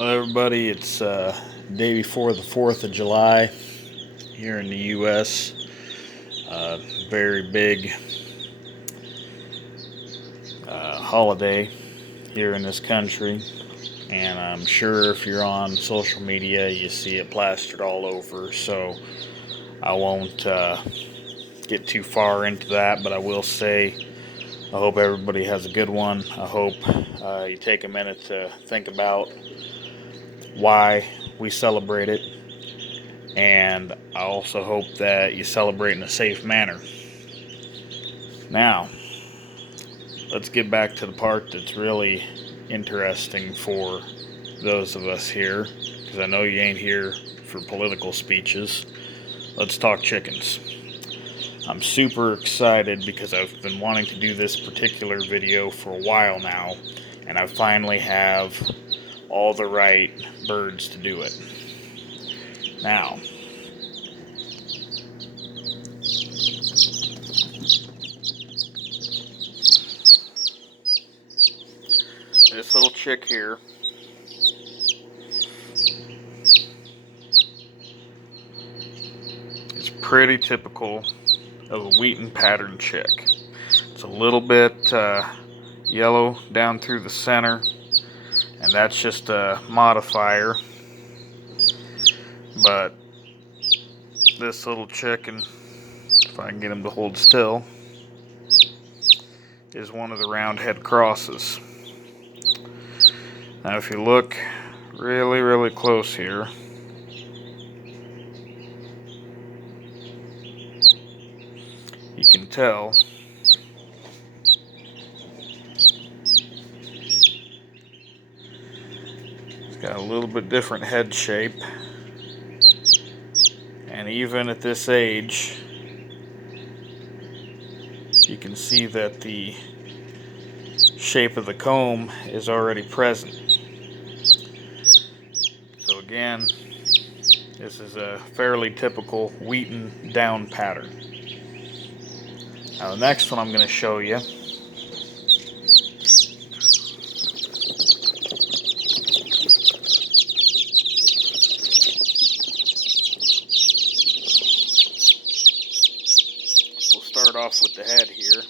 Hello everybody, it's day before the 4th of July here in the U.S. Very big holiday here in this country, and I'm sure if you're on social media you see it plastered all over, so I won't get too far into that, but I will say I hope everybody has a good one. I hope you take a minute to think about why we celebrate it, and I also hope that you celebrate in a safe manner. Now, let's get back to the part that's really interesting for those of us here, because I know you ain't here for political speeches. Let's talk chickens. I'm super excited because I've been wanting to do this particular video for a while now, and I finally have all the right birds to do it. Now, this little chick here is pretty typical of a Wheaton pattern chick. It's a little bit yellow down through the center, and that's just a modifier. But this little chicken, if I can get him to hold still, is one of the roundhead crosses. Now if you look really close here, you can tell it's got a little bit different head shape, and even at this age you can see that the shape of the comb is already present. So again, this is a fairly typical Wheaton down pattern. Now the next one I'm going to show you we'll start off with the head here.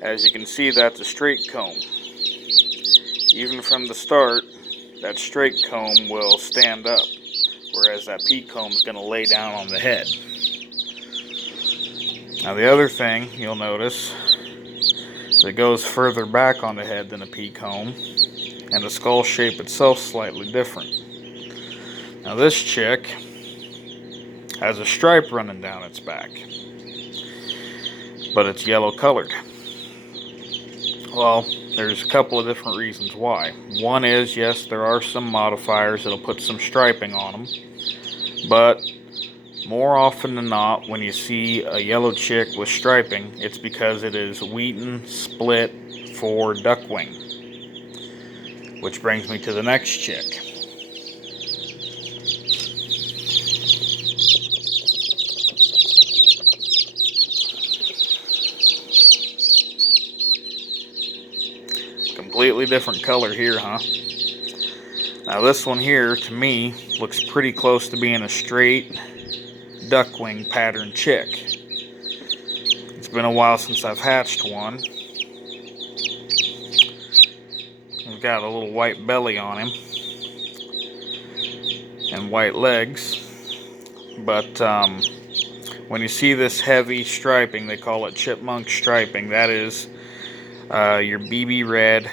As you can see, that's a straight comb. Even from the start, that straight comb will stand up, whereas that peak comb is going to lay down on the head. Now the other thing you'll notice is it goes further back on the head than a peak comb, and the skull shape itself is slightly different. Now this chick has a stripe running down its back, but it's yellow colored. Well, there's a couple of different reasons why. One is, yes, there are some modifiers that'll put some striping on them, but more often than not, when you see a yellow chick with striping, it's because it is Wheaton split for duckwing. Which brings me to the next chick. Completely different color here, huh? Now this one here, to me, looks pretty close to being a straight duckwing pattern chick. It's been a while since I've hatched one. He's got a little white belly on him and white legs, but when you see this heavy striping, they call it chipmunk striping. That is your BB red,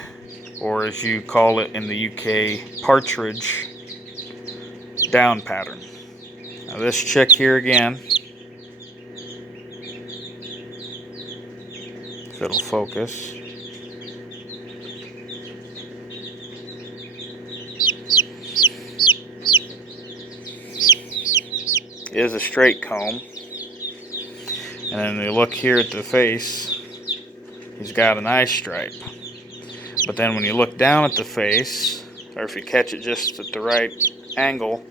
or as you call it in the UK, partridge down pattern. Now this chick here again, if it'll focus, is a straight comb. And then you look here at the face, he's got an eye stripe. But then when you look down at the face, or if you catch it just at the right angle,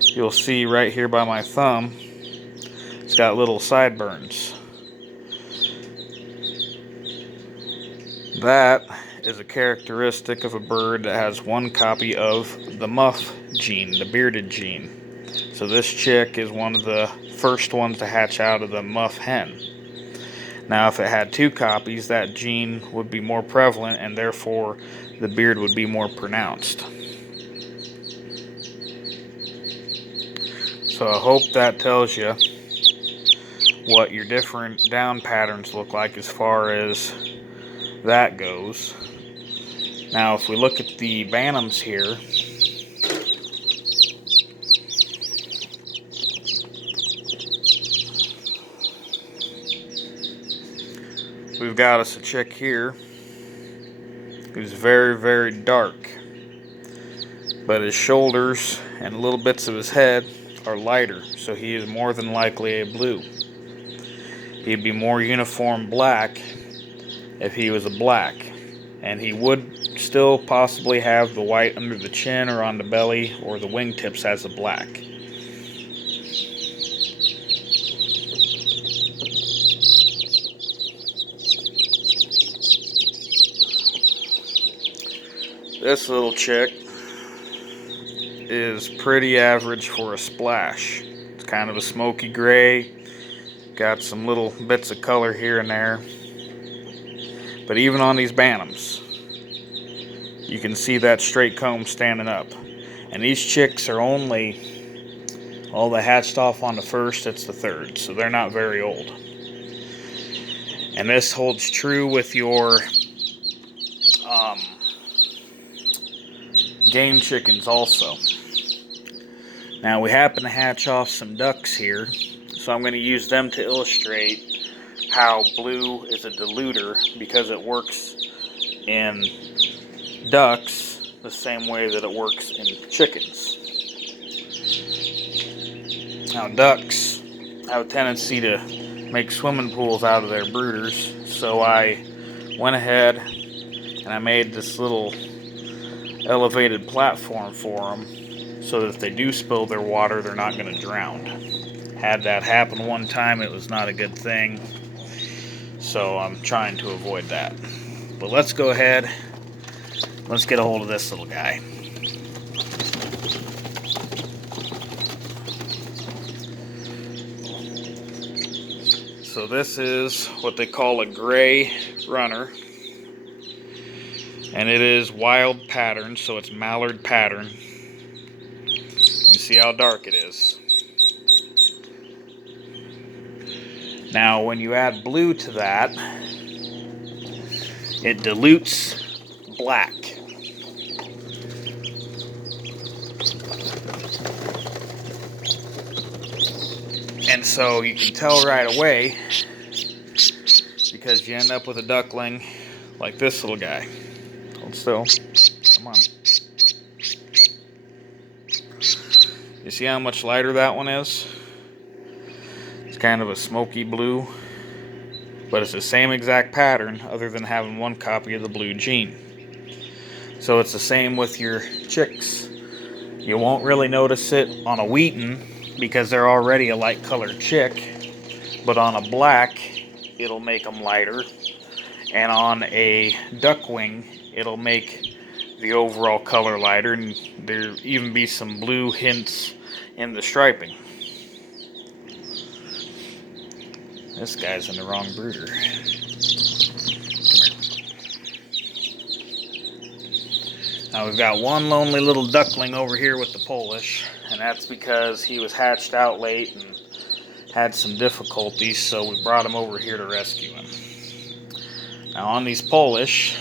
you'll see right here by my thumb, It's got little sideburns. That is a characteristic of a bird that has one copy of the muff gene, the bearded gene. So this chick is one of the first ones to hatch out of the muff hen. Now if it had two copies, that gene would be more prevalent and therefore the beard would be more pronounced. So I hope that tells you what your different down patterns look like as far as that goes. Now if we look at the Bantams here, we've got us a chick here who's very, very dark, but his shoulders and little bits of his head are lighter, so he is more than likely a blue. He'd be more uniform black if he was a black, and he would still possibly have the white under the chin or on the belly or the wingtips as a black. This little chick is pretty average for a splash. It's kind of a smoky gray, got some little bits of color here and there. But even on these Bantams, you can see that straight comb standing up. And these chicks are only, all they hatched off on the first, it's the third, so they're not very old. And this holds true with your game chickens also. Now we happen to hatch off some ducks here, so I'm going to use them to illustrate how blue is a diluter, because it works in ducks the same way that it works in chickens. Now ducks have a tendency to make swimming pools out of their brooders, so I went ahead and I made this little elevated platform for them so that if they do spill their water, they're not going to drown. Had that happen one time, it was not a good thing, so I'm trying to avoid that. But let's go ahead, let's get a hold of this little guy. So this is what they call a gray runner, and it is wild pattern, so it's mallard pattern. You see how dark it is. Now when you add blue to that, it dilutes black. And so you can tell right away, because you end up with a duckling like this little guy. Hold still. Come on. You see how much lighter that one is? It's kind of a smoky blue, but it's the same exact pattern other than having one copy of the blue gene. So it's the same with your chicks. You won't really notice it on a wheaten because they're already a light colored chick, but on a black it'll make them lighter, and on a duckwing it'll make the overall color lighter, and there even be some blue hints in the striping. This guy's in the wrong brooder. Now we've got one lonely little duckling over here with the Polish, and that's because he was hatched out late and had some difficulties, so we brought him over here to rescue him. Now on these Polish,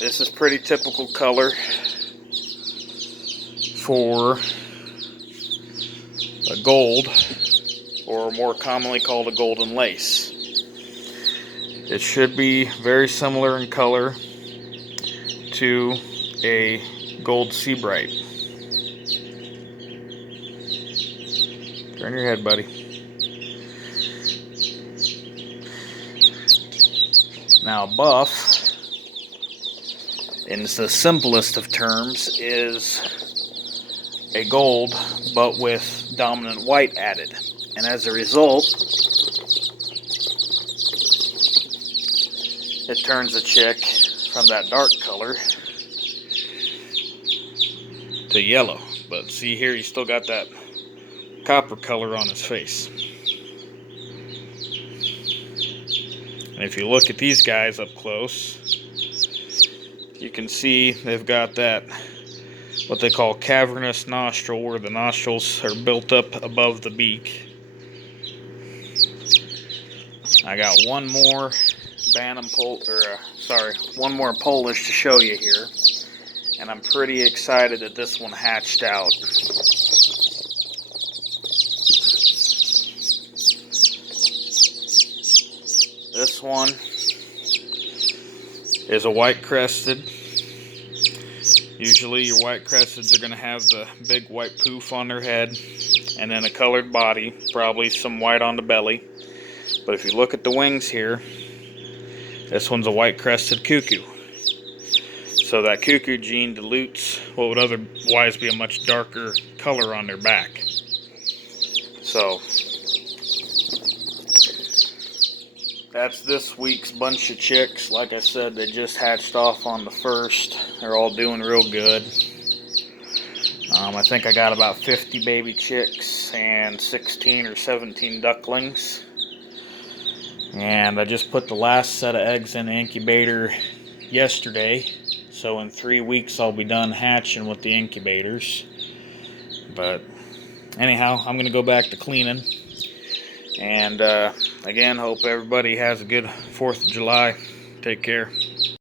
this is pretty typical color for a gold, or more commonly called a golden lace. It should be very similar in color to a gold sea bright. Turn your head, buddy. Now buff in the simplest of terms, is a gold, but with dominant white added. And as a result, it turns a chick from that dark color to yellow. But see here, you still got that copper color on his face. And if you look at these guys up close, you can see they've got that, what they call cavernous nostril, where the nostrils are built up above the beak. I got one more one more Polish to show you here, and I'm pretty excited that this one hatched out. This one is a white crested. Usually your white cresteds are going to have the big white poof on their head and then a colored body, probably some white on the belly. But if you look at the wings here, this one's a white crested cuckoo. So that cuckoo gene dilutes what would otherwise be a much darker color on their back. So that's this week's bunch of chicks. Like I said, they just hatched off on the 1st. They're all doing real good. I think I got about 50 baby chicks and 16 or 17 ducklings. And I just put the last set of eggs in the incubator yesterday. So in 3 weeks I'll be done hatching with the incubators. But anyhow, I'm going to go back to cleaning. And again, hope everybody has a good 4th of July. Take care.